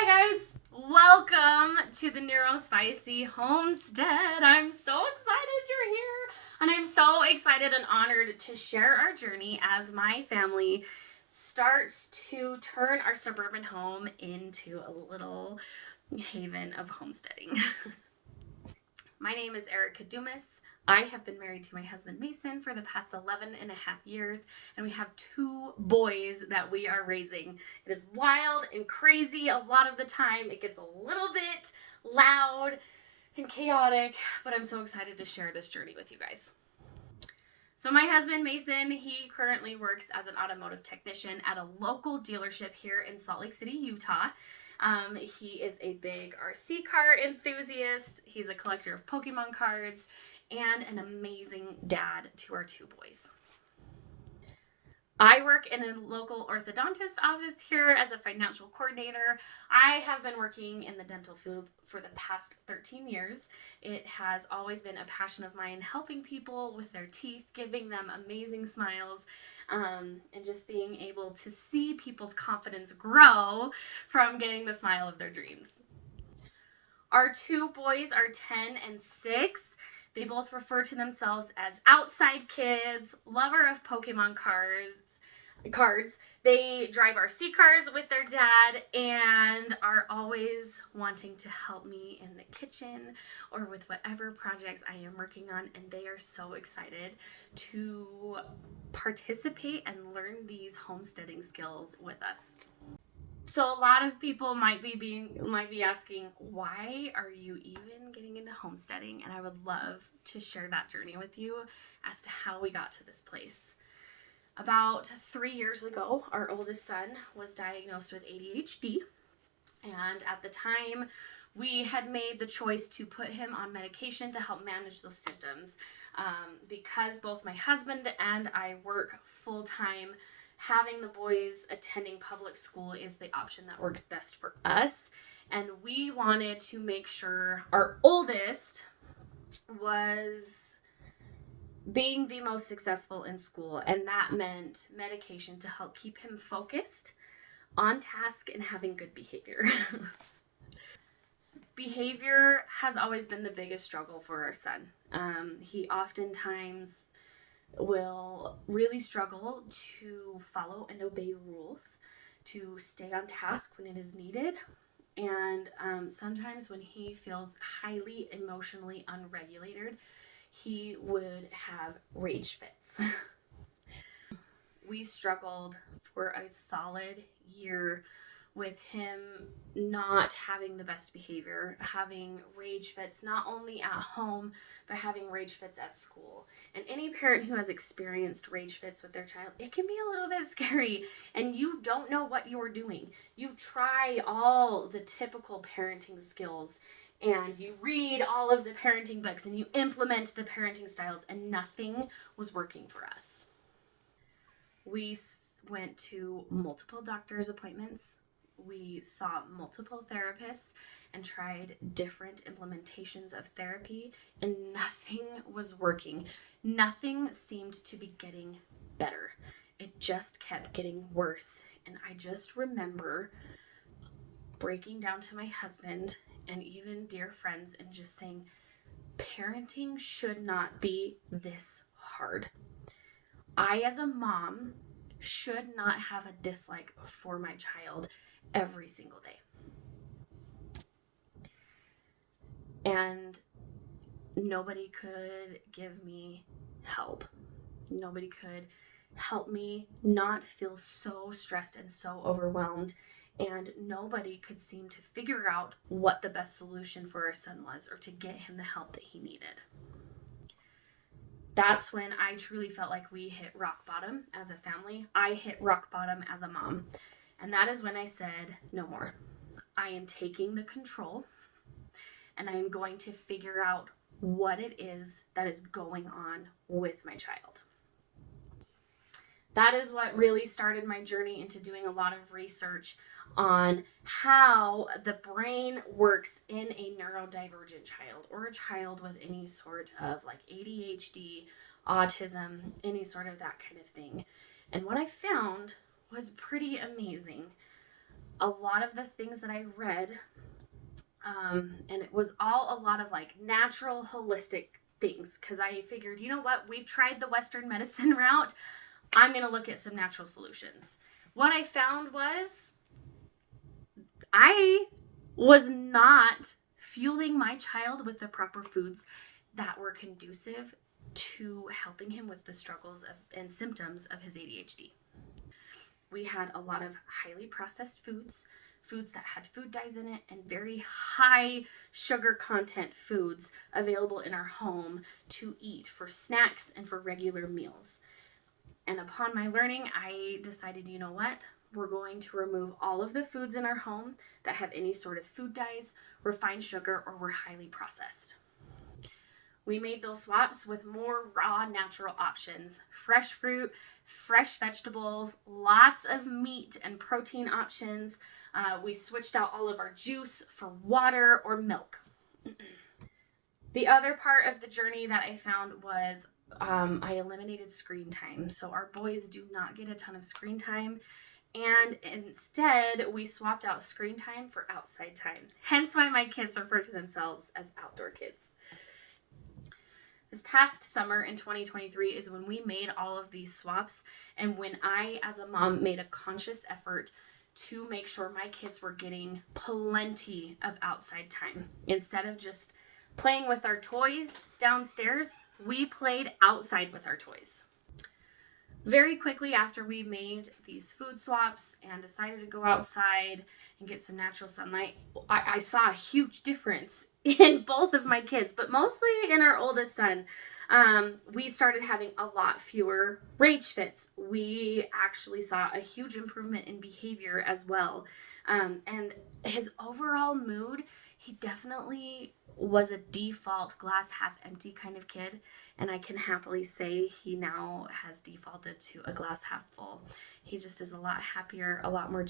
Hi guys, welcome to the Neuro Homestead. I'm so excited you're here, and I'm so excited and honored to share our journey as my family starts to turn our suburban home into a little haven of homesteading. My name is Erica Dumas. I have been married to my husband Mason for the past 11 and a half years, and we have two boys that we are raising. It is wild and crazy a lot of the time. It gets a little bit loud and chaotic, but I'm so excited to share this journey with you guys. So my husband Mason, he currently works as an automotive technician at a local dealership here in Salt Lake City, Utah. He is a big RC car enthusiast. He's a collector of Pokemon cards and an amazing dad to our two boys. I work in a local orthodontist office here as a financial coordinator. I have been working in the dental field for the past 13 years. It has always been a passion of mine helping people with their teeth, giving them amazing smiles, and just being able to see people's confidence grow from getting the smile of their dreams. Our two boys are 10 and 6. They both refer to themselves as outside kids, lover of Pokemon cards. They drive RC cars with their dad and are always wanting to help me in the kitchen or with whatever projects I am working on, and they are so excited to participate and learn these homesteading skills with us. So a lot of people might be asking, why are you even getting into homesteading? And I would love to share that journey with you as to how we got to this place. About 3 years ago, our oldest son was diagnosed with ADHD, and at the time, we had made the choice to put him on medication to help manage those symptoms. Because both my husband and I work full-time, having the boys attending public school is the option that works best for us. And we wanted to make sure our oldest was being the most successful in school, and that meant medication to help keep him focused, on task, and having good behavior. Behavior has always been the biggest struggle for our son. He oftentimes will really struggle to follow and obey rules, to stay on task when it is needed, and sometimes when he feels highly emotionally unregulated, he would have rage fits. We struggled for a solid year with him not having the best behavior, having rage fits not only at home, but having rage fits at school. And any parent who has experienced rage fits with their child, it can be a little bit scary, and you don't know what you're doing. You try all the typical parenting skills, and you read all of the parenting books, and you implement the parenting styles, and nothing was working for us. We went to multiple doctor's appointments. We saw multiple therapists and tried different implementations of therapy, and nothing was working. Nothing seemed to be getting better. It just kept getting worse. And I just remember breaking down to my husband and even dear friends and just saying, parenting should not be this hard. I, as a mom, should not have a dislike for my child every single day. And nobody could give me help. Nobody could help me not feel so stressed and so overwhelmed. And nobody could seem to figure out what the best solution for our son was, or to get him the help that he needed. That's when I truly felt like we hit rock bottom as a family. I hit rock bottom as a mom. And that is when I said, no more. I am taking the control, and I am going to figure out what it is that is going on with my child. That is what really started my journey into doing a lot of research on how the brain works in a neurodivergent child, or a child with any sort of like ADHD, autism, any sort of that kind of thing. And what I found was pretty amazing. a lot of the things that I read, and it was all a lot of like natural, holistic things, because I figured, you know what, we've tried the Western medicine route. I'm going to look at some natural solutions. What I found was I was not fueling my child with the proper foods that were conducive to helping him with the struggles and symptoms of his ADHD. We had a lot of highly processed foods that had food dyes in it, and very high sugar content foods available in our home to eat for snacks and for regular meals. And upon my learning, I decided, you know what? We're going to remove all of the foods in our home that have any sort of food dyes, refined sugar, or were highly processed. We made those swaps with more raw, natural options: fresh fruit, fresh vegetables, lots of meat and protein options. We switched out all of our juice for water or milk. The other part of the journey that I found was I eliminated screen time. So our boys do not get a ton of screen time. And instead, we swapped out screen time for outside time. Hence why my kids refer to themselves as outdoor kids. This past summer in 2023 is when we made all of these swaps, and when I, as a mom, made a conscious effort to make sure my kids were getting plenty of outside time. Instead of just playing with our toys downstairs, we played outside with our toys. Very quickly after we made these food swaps and decided to go outside and get some natural sunlight, I saw a huge difference in both of my kids, but mostly in our oldest son. We started having a lot fewer rage fits. We actually saw a huge improvement in behavior as well. And his overall mood, he definitely was a default glass half empty kind of kid. And I can happily say he now has defaulted to a glass half full. He just is a lot happier, a lot more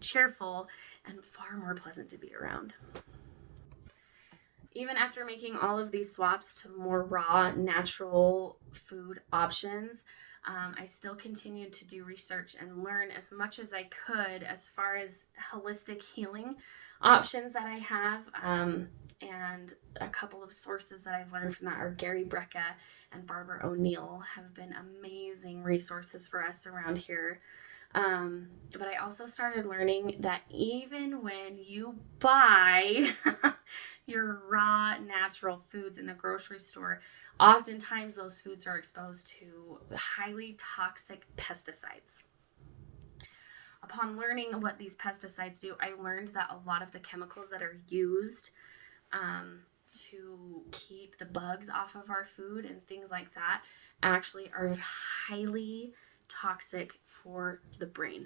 cheerful, and far more pleasant to be around. Even after making all of these swaps to more raw, natural food options, I still continued to do research and learn as much as I could as far as holistic healing options that I have. And a couple of sources that I've learned from that are Gary Brecka and Barbara O'Neill, have been amazing resources for us around here. But I also started learning that even when you buy your raw natural foods in the grocery store, oftentimes those foods are exposed to highly toxic pesticides. Upon learning what these pesticides do, I learned that a lot of the chemicals that are used to keep the bugs off of our food and things like that actually are highly toxic for the brain.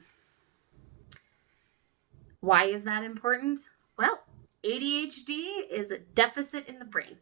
Why is that important? Well, ADHD is a deficit in the brain.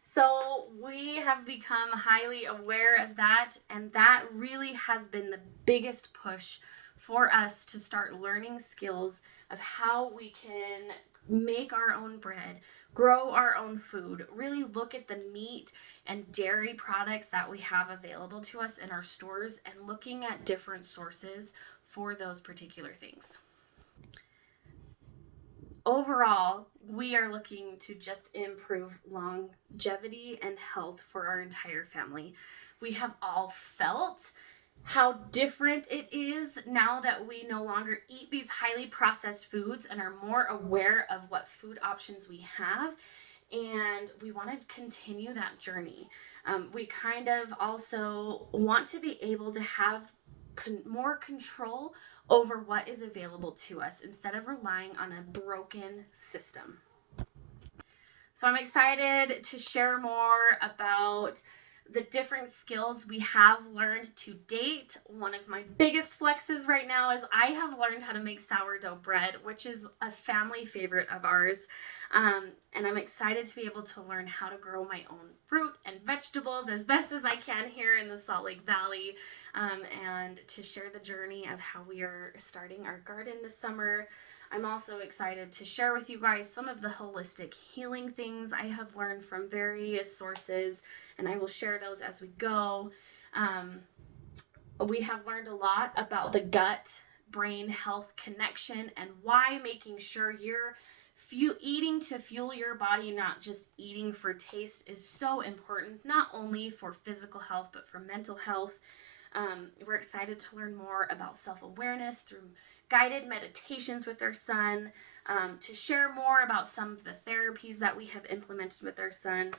So we have become highly aware of that, and that really has been the biggest push for us to start learning skills of how we can make our own bread, grow our own food, really look at the meat and dairy products that we have available to us in our stores, and looking at different sources for those particular things. Overall, we are looking to just improve longevity and health for our entire family. We have all felt how different it is now that we no longer eat these highly processed foods and are more aware of what food options we have. And we want to continue that journey. We kind of also want to be able to have more control over what is available to us instead of relying on a broken system. So I'm excited to share more about the different skills we have learned to date. One of my biggest flexes right now is I have learned how to make sourdough bread, which is a family favorite of ours. And I'm excited to be able to learn how to grow my own fruit and vegetables as best as I can here in the Salt Lake Valley, and to share the journey of how we are starting our garden this summer. I'm also excited to share with you guys some of the holistic healing things I have learned from various sources, and I will share those as we go. We have learned a lot about the gut brain health connection, and why making sure you're eating to fuel your body, not just eating for taste, is so important, not only for physical health, but for mental health. We're excited to learn more about self-awareness through guided meditations with our son, to share more about some of the therapies that we have implemented with our son,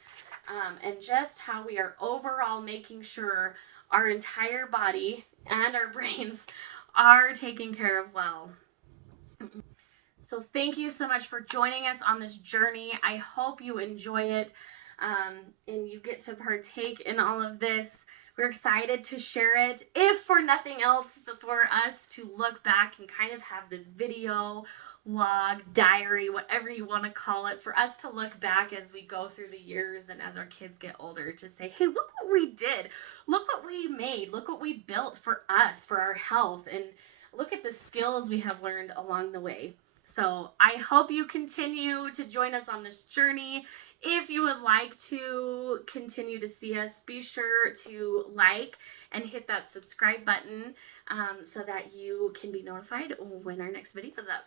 and just how we are overall making sure our entire body and our brains are taken care of well. So thank you so much for joining us on this journey. I hope you enjoy it, and you get to partake in all of this. We're excited to share it, if for nothing else, for us to look back and kind of have this video, log, diary, whatever you want to call it, for us to look back as we go through the years and as our kids get older, to say, hey, look what we did. Look what we made. Look what we built for us, for our health, and look at the skills we have learned along the way. So I hope you continue to join us on this journey. If you would like to continue to see us, be sure to like and hit that subscribe button, so that you can be notified when our next video is up.